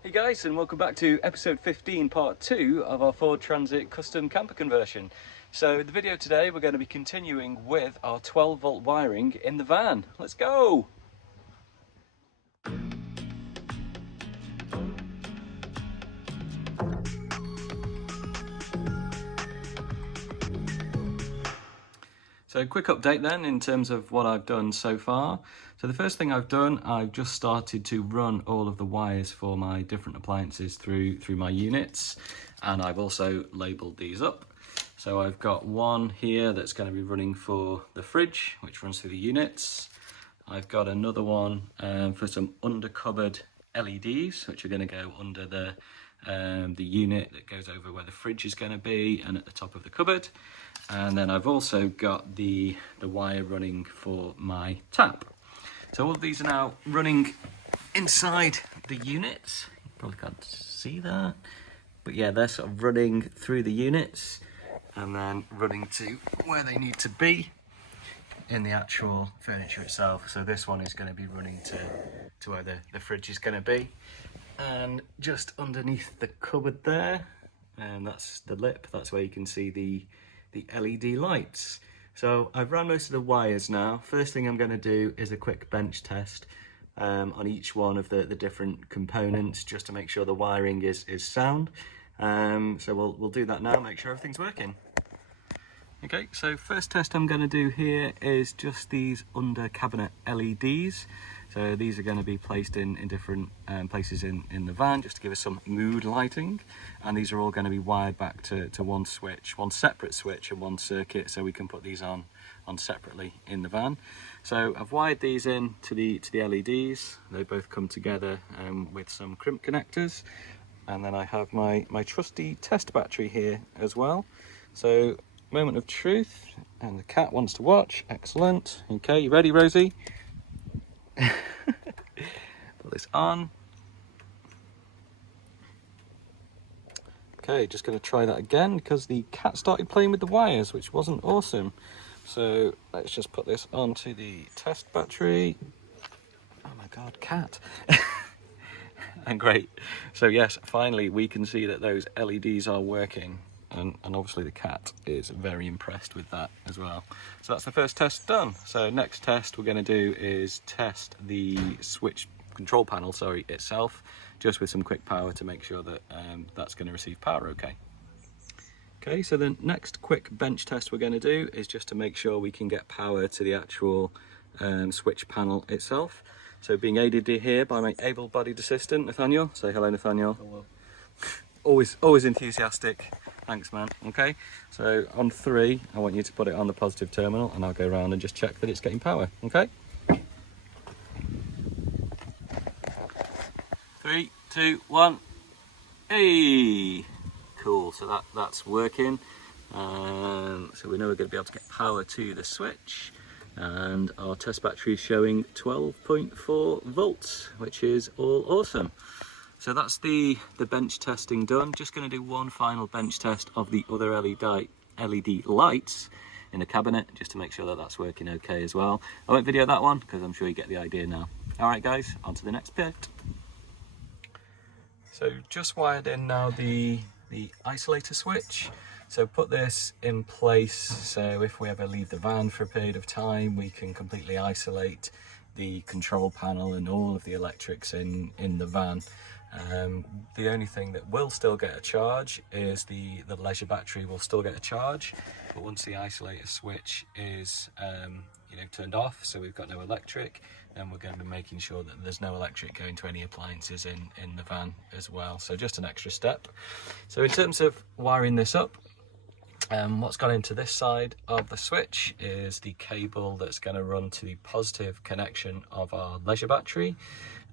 Hey guys, and welcome back to episode 15 part 2 of our Ford Transit custom camper conversion. So the video today we're going to be continuing with our 12 volt wiring in the van. Let's go! So quick update then in terms of what I've done so far. So the first thing I've done, I've just started to run all of the wires for my different appliances through my units, and I've also labelled these up. So I've got one here that's going to be running for the fridge, which runs through the units. I've got another one for some under cupboard LEDs, which are going to go under the unit that goes over where the fridge is going to be and at the top of the cupboard. And then I've also got the wire running for my tap. So all of these are now running inside the units. You probably can't see that, but yeah, they're sort of running through the units and then running to where they need to be in the actual furniture itself. So this one is going to be running to where the fridge is going to be, and just underneath the cupboard there, and that's the lip, that's where you can see the LED lights. So I've run most of the wires now. First thing I'm going to do is a quick bench test on each one of the different components, just to make sure the wiring is sound. So we'll do that now, make sure everything's working. Okay, so first test I'm going to do here is just these under cabinet LEDs. So these are going to be placed in different places in the van, just to give us some mood lighting. And these are all going to be wired back to one switch, one separate switch and one circuit, so we can put these on separately in the van. So I've wired these in to the LEDs. They both come together with some crimp connectors. And then I have my trusty test battery here as well. So moment of truth, and the cat wants to watch. Excellent. Okay, you ready, Rosie? Put this on. Okay, just going to try that again because the cat started playing with the wires, which wasn't awesome. So let's just put this onto the test battery. Oh my god, cat. And great. So yes, finally we can see that those LEDs are working. And obviously the cat is very impressed with that as well. So that's the first test done. So next test we're going to do is test the switch control panel, itself, just with some quick power to make sure that that's going to receive power okay. Okay, so the next quick bench test we're going to do is just to make sure we can get power to the actual switch panel itself. So being aided here by my able-bodied assistant, Nathaniel. Say hello, Nathaniel. Hello. Always enthusiastic. Thanks, man. Okay, so on 3, I want you to put it on the positive terminal, and I'll go around and just check that it's getting power. Okay. 3, 2, 1. Hey, cool. So that's working. So we know we're going to be able to get power to the switch, and our test battery is showing 12.4 volts, which is all awesome. So that's the bench testing done. Just going to do one final bench test of the other LED lights in the cabinet, just to make sure that that's working okay as well. I won't video that one because I'm sure you get the idea now. All right guys, on to the next bit. So just wired in now the isolator switch. So put this in place, so if we ever leave the van for a period of time, we can completely isolate the control panel and all of the electrics in the van. The only thing that will still get a charge is the leisure battery will still get a charge, but once the isolator switch is turned off, so we've got no electric, then we're going to be making sure that there's no electric going to any appliances in the van as well. So just an extra step. So in terms of wiring this up, what's gone into this side of the switch is the cable that's going to run to the positive connection of our leisure battery,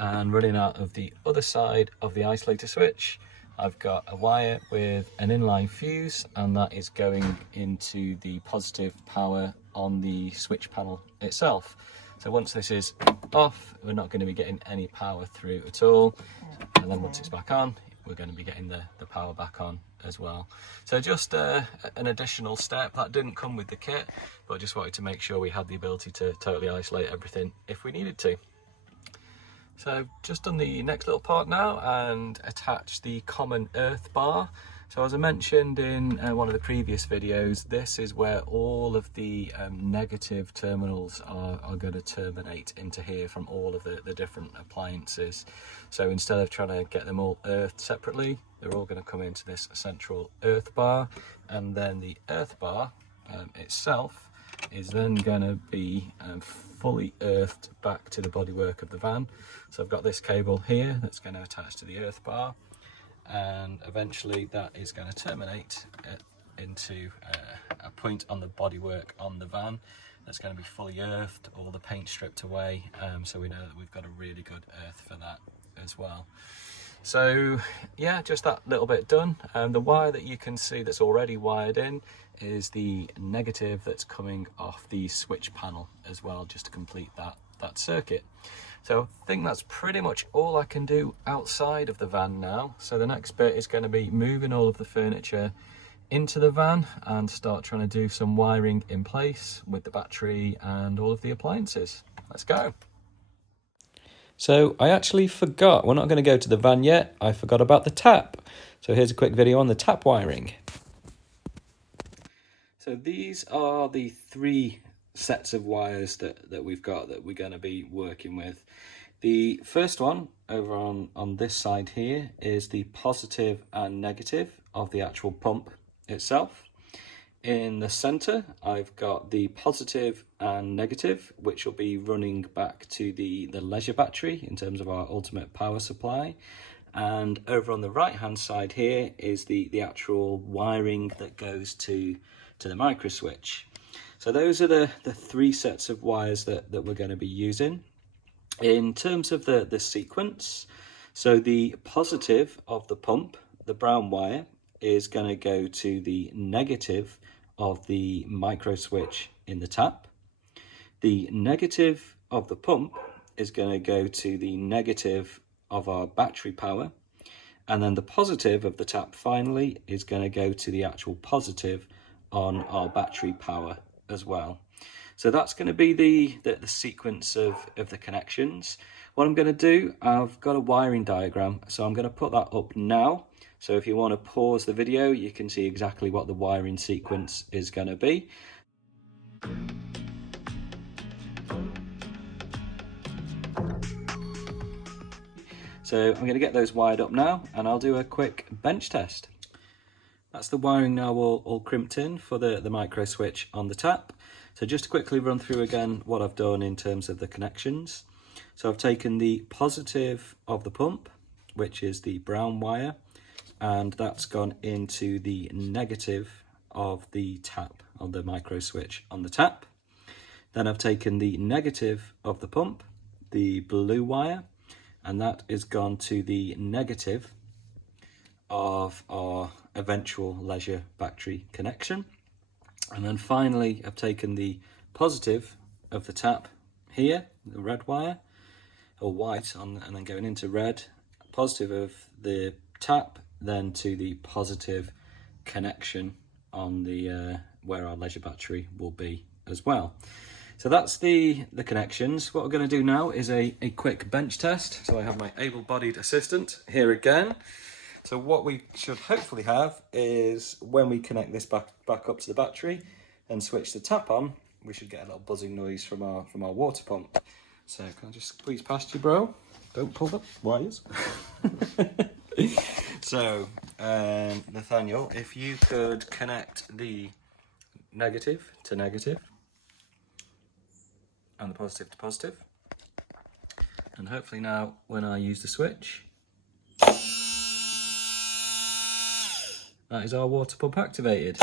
and running out of the other side of the isolator switch, I've got a wire with an inline fuse, and that is going into the positive power on the switch panel itself. So once this is off, we're not going to be getting any power through at all, and then once it's back on, we're going to be getting the power back on as well. So just an additional step that didn't come with the kit, but I just wanted to make sure we had the ability to totally isolate everything if we needed to. So I've just done the next little part now and attached the common earth bar. So as I mentioned in one of the previous videos, this is where all of the negative terminals are going to terminate into here from all of the different appliances. So instead of trying to get them all earthed separately, they're all going to come into this central earth bar, and then the earth bar itself is then going to be fully earthed back to the bodywork of the van. So I've got this cable here that's going to attach to the earth bar, and eventually that is going to terminate into a point on the bodywork on the van that's going to be fully earthed, all the paint stripped away, so we know that we've got a really good earth for that as well. So yeah, just that little bit done. The wire that you can see that's already wired in is the negative that's coming off the switch panel as well, just to complete that circuit. So I think that's pretty much all I can do outside of the van now. So the next bit is going to be moving all of the furniture into the van and start trying to do some wiring in place with the battery and all of the appliances. Let's go. So I actually forgot, we're not going to go to the van yet, I forgot about the tap. So here's a quick video on the tap wiring. So these are the 3 sets of wires that we've got that we're going to be working with. The first one over on this side here is the positive and negative of the actual pump itself. In the center I've got the positive and negative, which will be running back to the leisure battery in terms of our ultimate power supply. And over on the right hand side here is the actual wiring that goes to the micro switch. So those are the 3 sets of wires that we're going to be using. In terms of the sequence, so the positive of the pump, the brown wire, is going to go to the negative of the micro switch in the tap. The negative of the pump is going to go to the negative of our battery power, and then the positive of the tap finally is going to go to the actual positive on our battery power as well. So that's going to be the sequence of the connections. What I'm going to do, I've got a wiring diagram, so I'm going to put that up now. So if you want to pause the video, you can see exactly what the wiring sequence is going to be. So I'm going to get those wired up now, and I'll do a quick bench test. That's the wiring now all crimped in for the micro switch on the tap. So just to quickly run through again what I've done in terms of the connections. So I've taken the positive of the pump, which is the brown wire, and that's gone into the negative of the tap on the micro switch on the tap. Then I've taken the negative of the pump, the blue wire, and that is gone to the negative of our eventual leisure battery connection. And then finally I've taken the positive of the tap here, the red wire, or white, and then going into red, positive of the tap, then to the positive connection on the where our leisure battery will be as well. So that's the connections. What we're going to do now is a quick bench test. So I have my able-bodied assistant here again. So what we should hopefully have is when we connect this back up to the battery and switch the tap on, we should get a little buzzing noise from our water pump. So can I just squeeze past you, bro? Don't pull the wires. So Nathaniel, if you could connect the negative to negative and the positive to positive, and hopefully now when I use the switch, that is our water pump activated,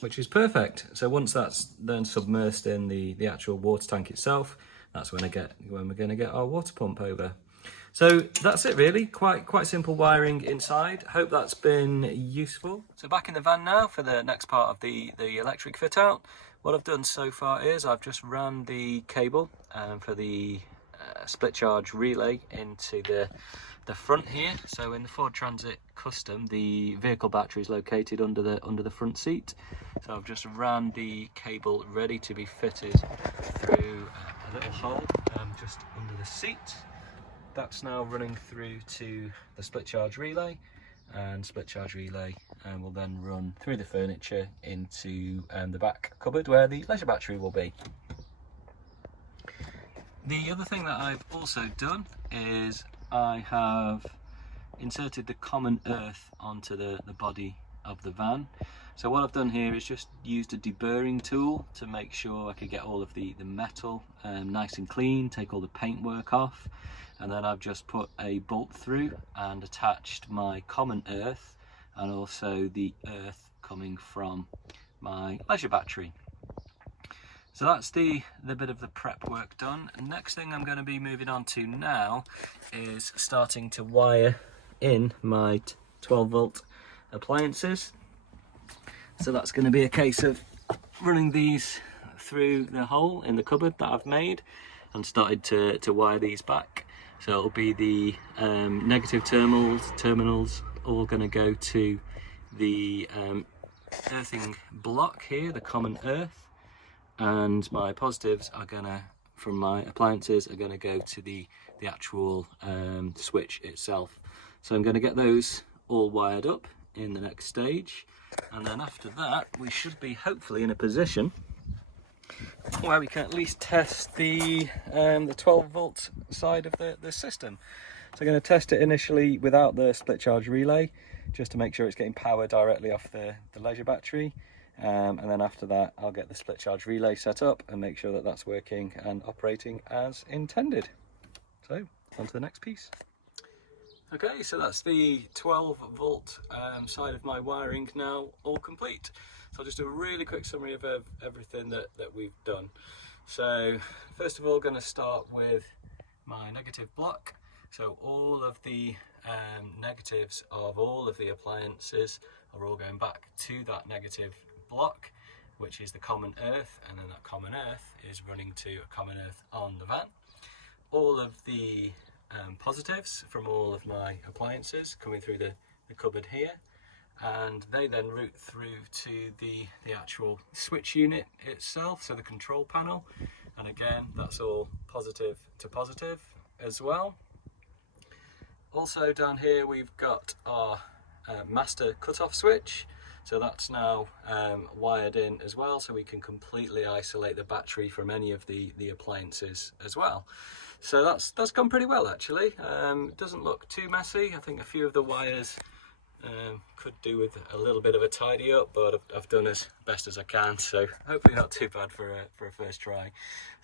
which is perfect. So once that's then submersed in the actual water tank itself, that's when we're going to get our water pump over. So that's it really, quite simple wiring inside. Hope that's been useful. So back in the van now for the next part of the electric fit out. What I've done so far is I've just ran the cable for the split charge relay into the front here. So in the Ford Transit Custom, the vehicle battery is located under the front seat. So I've just ran the cable ready to be fitted through a little hole just under the seat. That's now running through to the split charge relay, and split charge relay will then run through the furniture into the back cupboard where the leisure battery will be. The other thing that I've also done is I have inserted the common earth onto the body of the van. So what I've done here is just used a deburring tool to make sure I could get all of the metal nice and clean, take all the paintwork off, and then I've just put a bolt through and attached my common earth and also the earth coming from my leisure battery. So that's the bit of the prep work done. And next thing I'm going to be moving on to now is starting to wire in my 12 volt appliances. So that's going to be a case of running these through the hole in the cupboard that I've made and started to wire these back. So it'll be the negative terminals all going to go to the earthing block here, the common earth, and my positives are gonna, from my appliances, are gonna go to the actual switch itself. So I'm gonna get those all wired up in the next stage, and then after that we should be hopefully in a position where we can at least test the 12 volt side of the system. So I'm going to test it initially without the split charge relay, just to make sure it's getting power directly off the leisure battery, and then after that I'll get the split charge relay set up and make sure that that's working and operating as intended. So on to the next piece. Okay, so that's the 12 volt side of my wiring now all complete. So I'll just do a really quick summary of everything that we've done. So first of all, going to start with my negative block. So all of the negatives of all of the appliances are all going back to that negative block, which is the common earth, and then that common earth is running to a common earth on the van. All of the positives from all of my appliances coming through the cupboard here, and they then route through to the actual switch unit itself, so the control panel, and again that's all positive to positive as well. Also down here we've got our master cutoff switch, so that's now wired in as well, so we can completely isolate the battery from any of the appliances as well. So that's gone pretty well actually. It doesn't look too messy. I think a few of the wires could do with a little bit of a tidy up, but I've done as best as I can, so hopefully not too bad for a first try.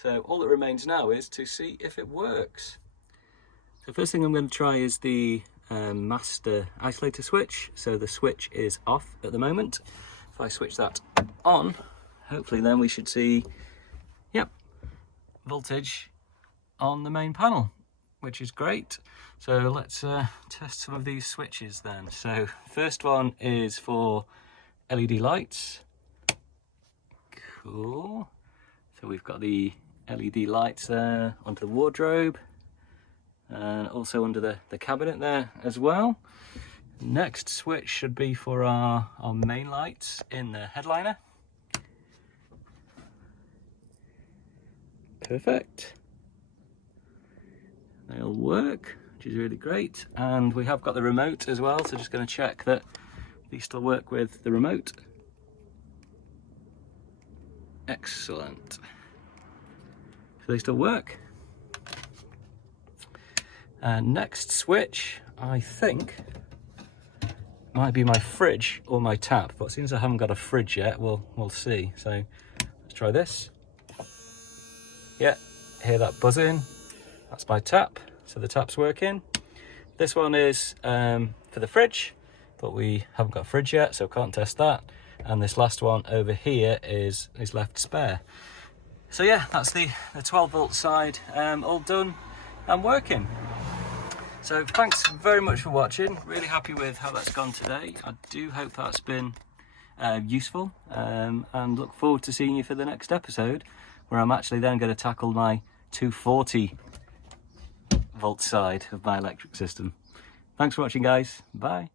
So all that remains now is to see if it works. The first thing I'm going to try is the master isolator switch. So the switch is off at the moment. If I switch that on, hopefully then we should see, yep, voltage on the main panel, which is great. So let's test some of these switches then. So first one is for LED lights. Cool. So we've got the LED lights there onto the wardrobe, and also under the cabinet there as well. Next switch should be for our main lights in the headliner. Perfect. They'll work, which is really great. And we have got the remote as well, so just going to check that these still work with the remote. Excellent. So they still work. And next switch, I think, might be my fridge or my tap, but since I haven't got a fridge yet, we'll see. So let's try this. Yeah, hear that buzzing? That's my tap, so the tap's working. This one is for the fridge, but we haven't got a fridge yet, so can't test that. And this last one over here is left spare. So yeah, that's the 12 volt side all done and working. So thanks very much for watching. Really happy with how that's gone today. I do hope that's been useful, and look forward to seeing you for the next episode, where I'm actually then going to tackle my 240 volt side of my electric system. Thanks for watching, guys. Bye.